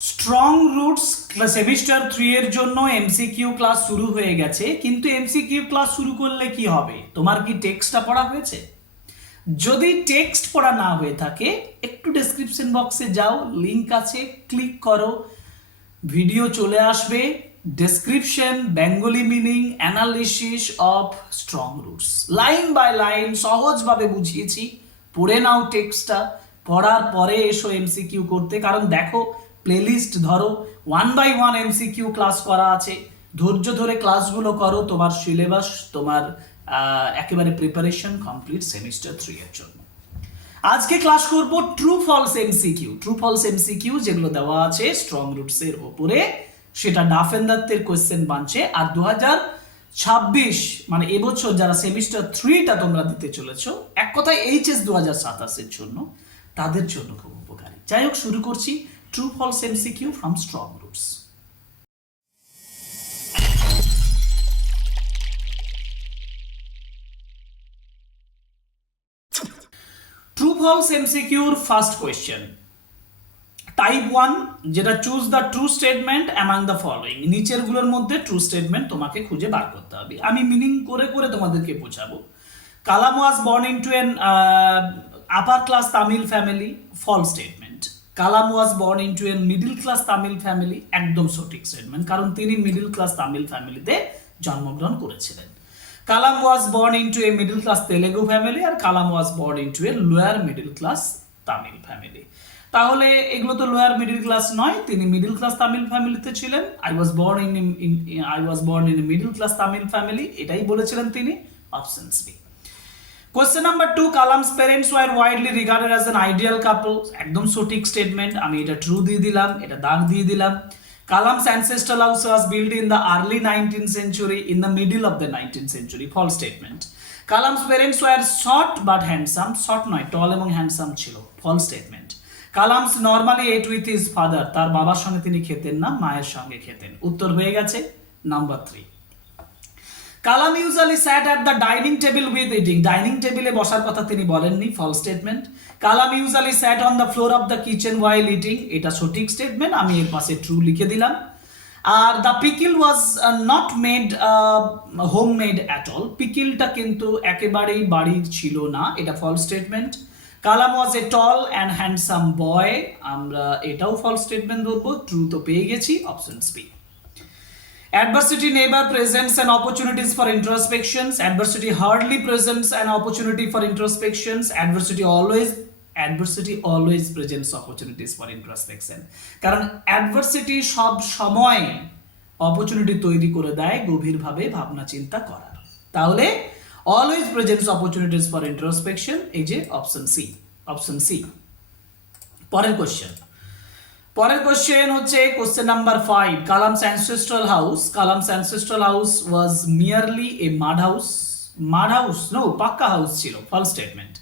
Strong roots semester 3 এর জন্য MCQ class শুরু হয়ে গেছে, কিন্তু এমসিকিউ ক্লাস শুরু করলে কি হবে? তোমার কি টেক্সটটা পড়া হয়েছে? যদি টেক্সট পড়া না হয়ে থাকে, একটু ডেসক্রিপশন বক্সে যাও, লিংক আছে, ক্লিক করো, ভিডিও চলে আসবে। Description, Bengali meaning, analysis of strong roots, line by line সহজভাবে বুঝিয়েছি। পড়ে নাও টেক্সটটা, পড়ার পরে এসো এমসিকিউ করতে। কারণ দেখো, প্লেলিস্ট ধরো, 1 by 1 এমসিকিউ ক্লাস করা আছে। ধৈর্য ধরে ক্লাসগুলো করো, তোমার সিলেবাস, তোমার একেবারে প্রিপারেশন কমপ্লিট সেমিস্টার 3 এর জন্য। আজকে ক্লাস করব true false MCQ. True false MCQ যেগুলো দেওয়া আছে স্ট্রং রুটস এর উপরে, সেটা ডাফ এর কোয়েশ্চেন বাঞ্চে। আর 2026 মানে এবছর যারা সেমিস্টার 3টা তোমরা দিতে চলেছো, এক কথায় এইচএস 2027 এর জন্য, তাদের জন্য খুব উপকারী। যাই হোক, শুরু করছি true false MCQ from strong roots. True false এমসিকিউর ফার্স্ট কোয়েশ্চেন, টাইপ 1, যেটা choose the true statement among the following. নিচের গুলোর মধ্যে ট্রু স্টেটমেন্ট তোমাকে খুঁজে বার করতে হবে। আমি মিনিং করে করে তোমাদেরকে বোঝাবো। Kalam was born into an upper class Tamil family, false statement. Kalam was born into an middle class Tamil family, একদম সঠিক স্টেটমেন্ট, কারণ তিনি মিডল ক্লাস তামিল ফ্যামিলিতে জন্মগ্রহণ করেছিলেন। Kalam was born into a middle class Telugu family, আর Kalam was born into a lower middle class Tamil family. তাহলে এগুলো তো লোয়ার মিডল ক্লাস নয়, তিনি মিডল ক্লাস তামিল ফ্যামিলিতে ছিলেন। I was born in middle class Tamil family, এটাই বলেছিলেন তিনি। Option B. Question number 2, Kalam's parents were widely regarded as an ideal couple, একদম সঠিক স্টেটমেন্ট। আমি এটা ট্রু দিয়ে দিলাম, এটা দাগ দিয়ে দিলাম। Kalam's ancestral house was built in the early 19th century, in the middle of the 19th century, false statement. Kalam's parents were short but handsome, short নয়, টল এবং হ্যান্ডসাম ছিল, false statement. Kalam's normally ate with his father, তার বাবার সঙ্গে তিনি খেতেন না, মায়ের সঙ্গে খেতেন। উত্তর হয়ে গেছে number 3। Kalam usually sat at the dining table with eating, dining টেবিলে বসার কথা তিনি বলেননি, false statement. Kalam usually sat on the floor of the kitchen while eating, এটা সঠিক স্টেটমেন্ট, আমি এর পাশে ট্রু লিখে দিলাম। আর the pickle was not made home made at all, পিকিলটা কিন্তু একেবারেই বাড়ির ছিল না, এটা false statement. Kalam was a tall and handsome boy, আমরা এটাও ফলস স্টেটমেন্ট ধরবো, ট্রু তো পেয়ে গেছি, option B. Adversity never presents an opportunities for introspections. Adversity hardly presents an opportunity for introspections. Adversity always presents opportunities for introspection. কারণ adversity সব সময় opportunity তৈরি করে দেয় গভীরভাবে ভাবনা চিন্তা করার। তাহলে always presents opportunities for introspection, এই যে অপশন সি, অপশন সি। পরের কোশ্চেন হচ্ছে question number 5, Kalam's ancestral house was merely a mud house, no, pucca house ছিল, false statement.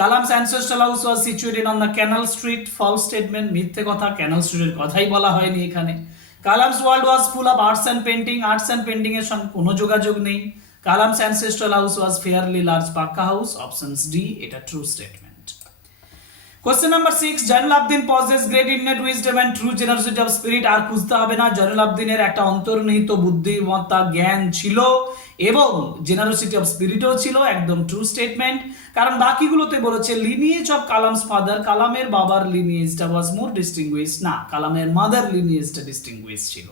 Kalam's ancestral house was situated on the canal street, false statement, মিথ্যে কথা, canal স্ট্রিটের কথাই বলা হয়নি এখানে। Kalam's world was full of arts and painting এর সঙ্গে কোনো যোগাযোগ নেই। Kalam's ancestral house was fairly large, pucca house, option D, এটা true statement. Question number 6, Jainul Abdin possess great innate wisdom and true generosity of spirit, আর খুঁজতে হবে না, জয়নুল আবদিনের একটা অন্তর্নিহিত বুদ্ধিমত্তা, জ্ঞান ছিল এবং জেনারোসিটি অফ স্পিরিটও ছিল, একদম ট্রু স্টেটমেন্ট। কারণ বাকিগুলোতে বলেছে লিনিয়েজ অফ কালামস ফাদার, কালামের বাবার লিনিয়েজটা ওয়াজ মোর ডিস্টিংগুইশ, না, কালামের মাদার লিনিয়েজটা ডিস্টিংগুইশ ছিল।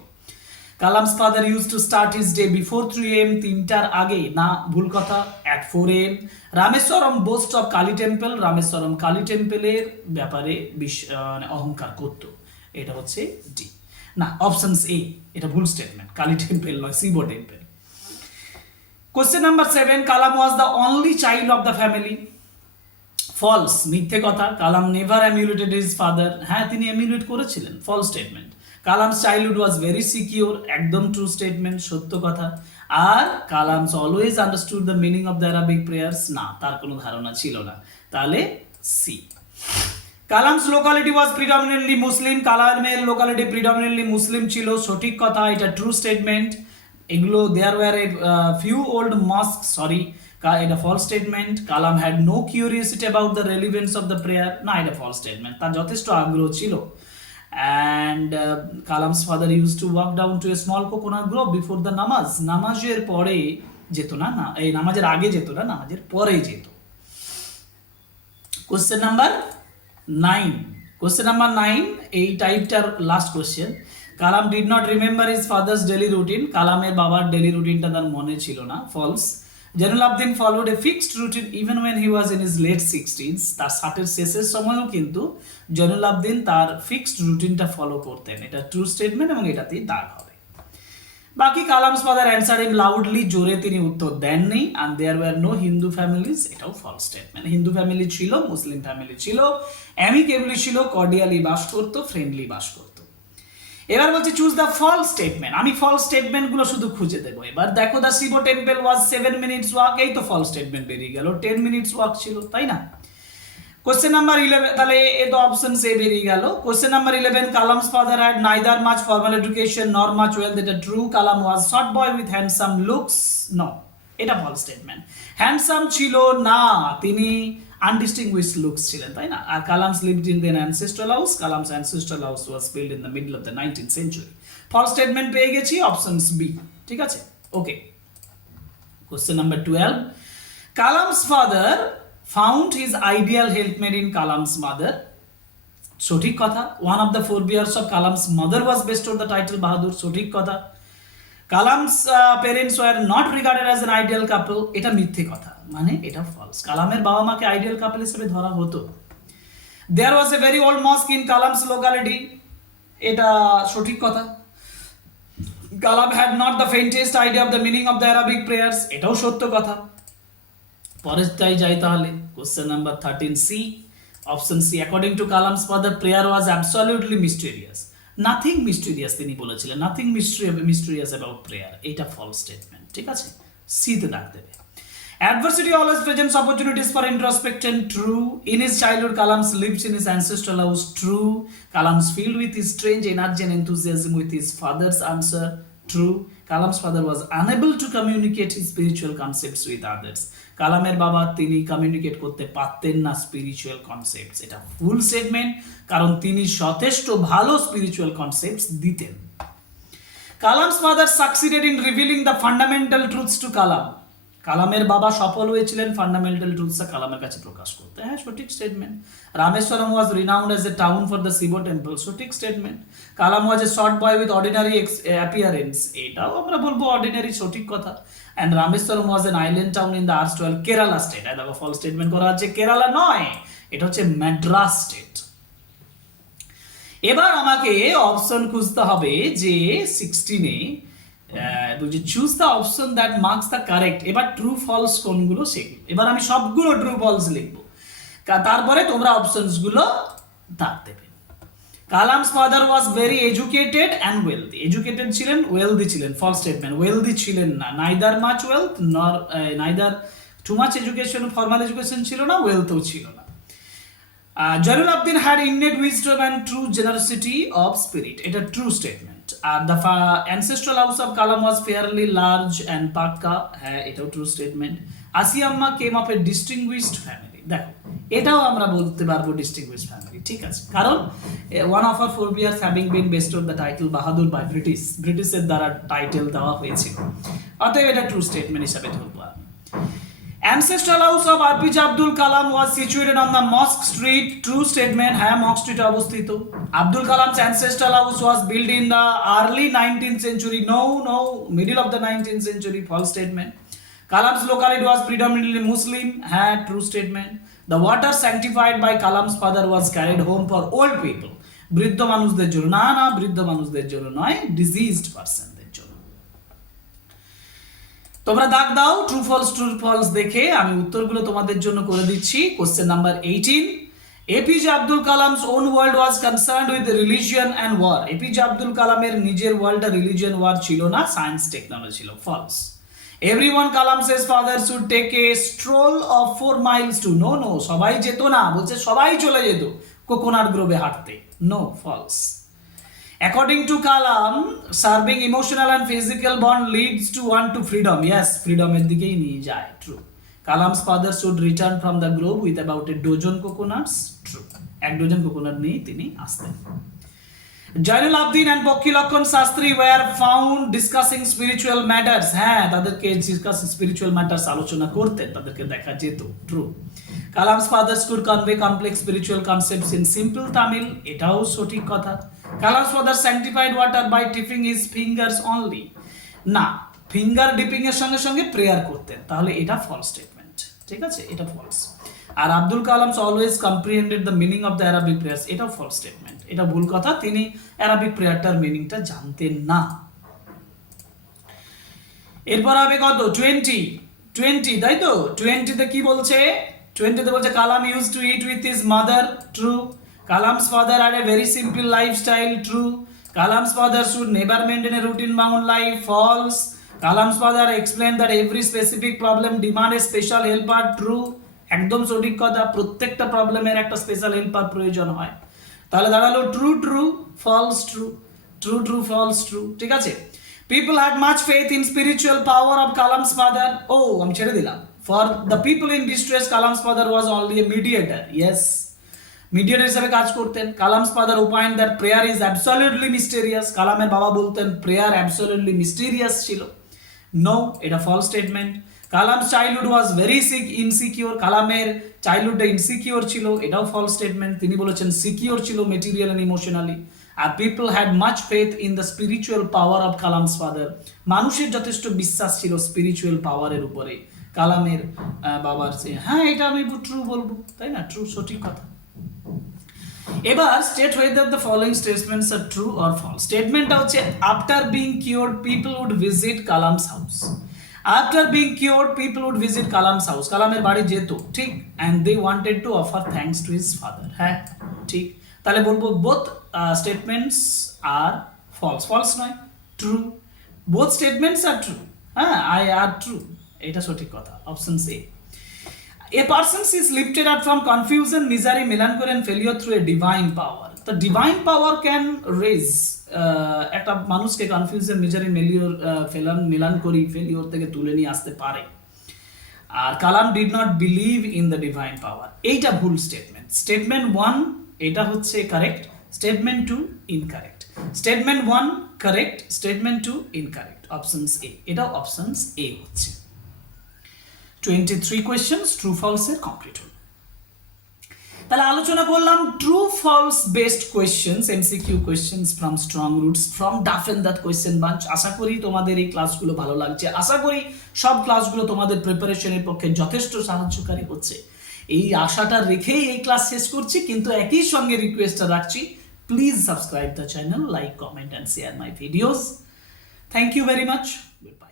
Kalam's father use to start his day before 3 AM, 3টার আগে, না, ভুল কথা, at 4 AM। Rameswaram boast of Kali temple, Rameswaram Kali টেম্পলের ব্যাপারে অহংকার করত, এটা হচ্ছে ডি, না, অপশন এ, এটা ভুল স্টেটমেন্ট, কালী টেম্পল নয়, Shiva temple. Question number 7, Kalam was the only child of the family, false, মিথ্যে কথা। Kalam never emulated his father, হ্যাঁ, তিনি এমিউলেট করেছিলেন, false statement. Kalam's childhood was very secure, একদম ট্রু স্টেটমেন্ট, সত্য কথা। আর Kalam's always understood the meaning of the Arabic prayers, না, তার কোনো ধারণা ছিল না, তাহলে C. Kalam's locality was predominantly Muslim, কালামের লোকালিটি প্রিডমিনেন্টলি মুসলিম ছিল, সঠিক কথা, এটা ট্রু স্টেটমেন্ট। এগুলো there were a few old mosque, sorry, এটা false statement. Kalam had no curiosity about the relevance of the prayer, না, এটা ফলস স্টেটমেন্ট, তার যথেষ্ট আগ্রহ ছিল। and Kalam's father used to walk down to a small coconut grove before the namaz. নামাজের পরে যেত না, না এই নামাজের আগে যেত না, নামাজের পরে যেত। কোশ্চেন নাম্বার 9, কোশ্চেন নাম্বার 9 এই টাইপটার last question. Kalam did not remember his father's daily routine, কালামের বাবার ডেলি রুটিনটা তার মনে ছিল না, false. Jainul Abdin followed a fixed routine even when he was in his late 60s, তার 60-এর শেষের সময়ও কিন্তু জয়নুল আবদিন তার ফিক্সড রুটিনটা ফলো করতেন, এটা ট্রু স্টেটমেন্ট এবং এটাতেই দাগ হবে। বাকি Kalam's father answer him loudly, জোরে তিনি উত্তর দেননি, and there were no Hindu families, এটাও ফলস স্টেটমেন্ট। হিন্দু ফ্যামিলি ছিল, মুসলিম ফ্যামিলি ছিল, অ্যামিকেবলি ছিল, কর্ডিয়ালি বাস করতো, ফ্রেন্ডলি বাস করতো। এবার বলছে চুজ দ্য ফলস স্টেটমেন্ট, আমি ফলস স্টেটমেন্টগুলো শুধু খুঁজে দেবো। এবার দেখো the Shiva temple was 7 minutes walk, এই তো ফলস স্টেটমেন্ট বেরিয়ে গেল, 10 minutes ওয়াক ছিল, তাই না? কোশ্চেন নাম্বার 11, তাহলে এ তো অপশন সে বেরিয়ে গেল। Question number 11, Kalam's father had neither much formal education nor much wealth, এটা true. Kalam was short boy with handsome looks, no, এটা ফলস স্টেটমেন্ট। হ্যান্ডসাম ছিল না, তিনি আনডিস্টিংগুইশড লুকস ছিলেন, তাই না? আর Kalam's lived in the ancestral house, Kalam's ancestral house was build in the middle of the 19th century। False statement পেয়ে গেছি, অপশনস বি, ঠিক আছে, okay. Question number 12, Kalam's father found his ideal helpmate in Kalam's mother, সঠিক কথা। one of the forebears of Kalam's mother was bestowed the title Bahadur, সঠিক কথা। Kalam's parents were not regarded as an ideal couple, এটা মিথ্যে কথা, মানে এটা false. কালামের বাবা মাকে আইডিয়াল কাপল হিসেবে ধরা হতো। There was a very old mosque in Kalam's locality, এটা সঠিক কথা। Kalam had not the faintest idea of the meaning of the Arabic prayers, এটাও সত্য কথা। পরেরটাই যাই তাহলে, question number 13C, option C, according to Kalam's father prayer was absolutely mysterious, nothing mysterious তিনি বলেছিলেন, নাথিং মিস্টেরিয়াস অ্যাবাউট প্রেয়ার, এটা false statement, ঠিক আছে, সিতে দাগ দেবে। Adversity always presents opportunities for introspection, true. In his childhood Kalam's lives in his ancestral house, true. Kalam's filled with his strange energy and enthusiasm with his father's answer, true. Kalam's father was unable to communicate his spiritual concepts with others, কালামের বাবা তিনি communicate করতে পারতেন না spiritual concepts, এটা ফুল statement, কারণ তিনি যথেষ্ট ভালো স্পিরিচুয়াল কনসেপ্টস দিতেন। Kalam's father succeeded in revealing the fundamental truths to Kalam, কালামের বাবা সফল হয়েছিলেন ফান্ডামেন্টাল ট্রুথস কালামের কাছে প্রকাশ করতে, হ্যাঁ সঠিক statement. Rameswaram was renowned as a town for the Shiva temple, সঠিক statement. Kalam was a short boy with ordinary appearance, এটাও আমরা বলবো অর্ডিনারি, সঠিক কথা। And Rameswaram was an island town in the erstwhile Kerala state, দেখো ফলস স্টেটমেন্ট করা আছে, কেরালা নয়, এটা হচ্ছে মাদ্রাস স্টেট। এবার আমাকে অপশন খুঁজতে হবে যে 16-এ choose the option that marks the correct, এবার ট্রু ফলস কোনগুলো সেগুলো, এবার আমি সবগুলো ট্রু ফলস লিখবো, তারপরে তোমরা অপশনসগুলো দাগ দেবে। Kalam's father was very educated and wealthy, educated ছিলেন, ওয়েলদি ছিলেন, ফলস স্টেটমেন্ট। ওয়েলদি ছিলেন না, neither much wealth nor neither too much education, formal education ছিল না, ওয়েলথও ছিল না। Jainul Abdin had innate wisdom and true generosity of spirit, এটা ট্রু স্টেটমেন্ট। আর the ancestral house of Kalam was fairly large and pucca, হ্যাঁ এটাও true statement. Ashiamma came of a distinguished family, দেখো এটাও আমরা বলতে পারবো ডিস্টিংগুইশড ফ্যামিলি, ঠিক আছে, কারণ one of our forebears having been bestowed the title Bahadur by ব্রিটিশের দ্বারা টাইটেল দেওয়া হয়েছিল, অতএব এটা ট্রু স্টেটমেন্ট হিসাবে ধরবো আমি। Ancestral house of APJ Abdul Kalam was situated on the Mosque Street, true statement, হ্যাঁ Mosque Street অবস্থিত। Abdul Kalam's ancestral house was built in the early 19th century, no, middle of the 19th century, false statement. Kalam's locality was predominantly Muslim, হ্যাঁ true statement. The water sanctified by Kalam's father was carried home for old people, বৃদ্ধ মানুষদের জন্য, না বৃদ্ধ মানুষদের জন্য নয়, diseased person। তোমরা দাগ দাও ট্রু ফলস দেখে, আমি উত্তরগুলো তোমাদের জন্য করে দিচ্ছি। Question number 18, APJ Abdul Kalam's own world was concerned with religion and war, APJ Abdul কালামের নিজের ওয়ার্ল্ডটা রিলিজিয়ন ওয়ার ছিল না, সায়েন্স টেকনোলজি ছিল, false. Everyone Kalam's father should take a stroll of 4 miles to, no সবাই যেত না, বলছে সবাই চলে যেত কোকোনাট গ্রোভে হাঁটতে, no, false. According to Kalam, serving emotional and physical bond leads to one to freedom. Yes, freedom এর দিকেই নিয়ে যায়. True. Kalam's father should return from the grove with about a dozen coconuts. True. 1 dozen coconut নিয়ে তিনি আসতেন। জয়নুল আবদিন and পক্ষী লক্ষণ Shastri were found discussing spiritual matters, হ্যাঁ তাদেরকে ডিসকাস স্পিরিচুয়াল ম্যাটার্স আলোচনা করতেন, তাদেরকে দেখা যেত, true. Kalam's father's could convey complex spiritual concepts in simple Tamil, এটাও সঠিক কথা। Kalam's father sanctified water by tipping his fingers only, না, ফিঙ্গার ডিপিং এর সঙ্গে সঙ্গে প্রেয়ার করতেন, তাহলে এটা ফলস স্টেটমেন্ট, ঠিক আছে, এটা ফলস। আর Abdul Kalam's always comprehended the meaning of the Arabic prayers, এটাও ফলস স্টেটমেন্ট, এটা ভুল কথা, তিনি অ্যারাবিক প্রেয়ারটার মিনিংটা জানতেন না। এরপর হবে কত 20, তাই তো? 20তে কি বলছে? 20তে বলছে Kalam use to eat with his mother, true. Kalam's father had a very simple lifestyle, true. Kalam's father should never maintain a routine bound life, false. Kalam's father explain that every specific problem demand a special helper, true. একদম সঠিক কথা, প্রত্যেকটা প্রবলেমের একটা special helper প্রয়োজন হয়, তাহলে দাঁড়ালো true true false true, true true false true, ঠিক আছে। People had much faith in spiritual power of Kalam's father, ও আমি ছেড়ে দিলাম। For the people in distress Kalam's father was only a mediator, yes, mediator হিসেবে কাজ করতেন। Kalam's father opined that prayer is absolutely mysterious, কালামের বাবা বলতেন প্রেয়ার অ্যাবসলিউটলি মিস্টেরিয়াস ছিল, নো, এটা false statement. Kalam's childhood was very insecure, কালামের চাইল্ডহুডটা ইনসিকিউর ছিল, এটাও ফলস স্টেটমেন্ট, তিনি বলেছেন সিকিউর ছিল মেটেরিয়াল এন্ড ইমোশনালি। আর people had much faith in the spiritual power of Kalam's father, মানুষের যথেষ্ট বিশ্বাস ছিল স্পিরিচুয়াল পাওয়ারের উপরে কালামের বাবার চেয়ে, হ্যাঁ এটা আমি ট্রু বলবো, তাই না, ট্রু, সঠিক কথা। এবার state whether the following statements are true or false. স্টেটমেন্টটা হচ্ছে after being cured people would visit Kalam's house, after being cured people would visit Kalam's house, কালামের বাড়ি যেত, ঠিক, and they wanted to offer thanks to his father, হ্যাঁ ঠিক, তাহলে বলবো both statements are false, false নয়, true, both statements are true, হ্যাঁ I are true, এটা সঠিক কথা, option C. A person is lifted up from confusion, misery, melancholy and failure through a divine power. The divine power can raise একটা মানুষকে confusion, misery, melancholy, failure থেকে তুলে নিয়ে আসতে পারে। আর Kalam did not believe in the divine power, এইটা ভুল স্টেটমেন্ট। স্টেটমেন্ট 1 এটা হচ্ছে correct, statement 2 incorrect. Statement 1 correct, statement 2 incorrect, options A, এটা অপশনস এ হচ্ছে। 23 কোয়েশ্চেন্স ট্রু ফলস এর কমপ্লিট হল। তাহলে আলোচনা করলাম true false based questions, MCQ questions from strong roots from Duff and that question bunch. আশা করি তোমাদের এই ক্লাসগুলো ভালো লাগছে, আশা করি সব ক্লাসগুলো তোমাদের প্রিপারেশনের পক্ষে যথেষ্ট সাহায্যকারী হচ্ছে, এই আশাটা রেখেই এই ক্লাস শেষ করছি, কিন্তু একই সঙ্গে রিকোয়েস্টটা রাখছি, please subscribe the channel, like, comment and share my videos. Thank you very much, good bye.